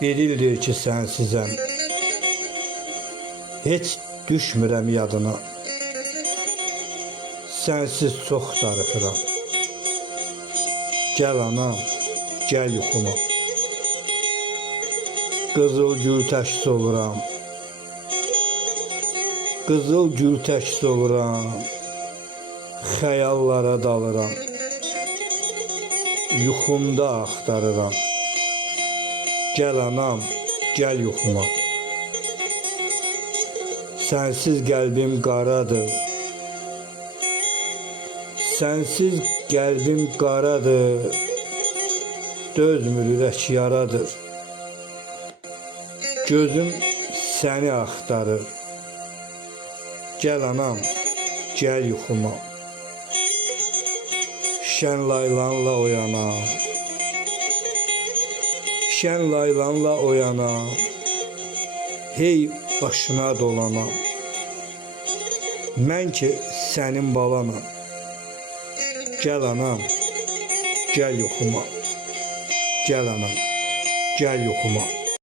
Bir ildir ki sensizəm, heç düşmürəm yadına. Sensiz çox darıxıram. Gəl anam, gəl yuxuma. Qızıl gül təşs oluram. Qızıl gül təşs oluram. Xəyallara dalıram. Yuxumda axtarıram. Gəl anam, gəl yuxuma. Sensiz qəlbim qaradır. Sensiz qəlbim qaradır. Dözmür ürək yaradır. Gözüm səni axtarır. Gəl anam, gəl yuxuma. Şən laylanla oyanam. Şən laylanla oyanam. Hey başına dolanam. Mən ki sənin balanam. Gəl anam, gəl yuxuma. Gəl anam, gəl yuxuma.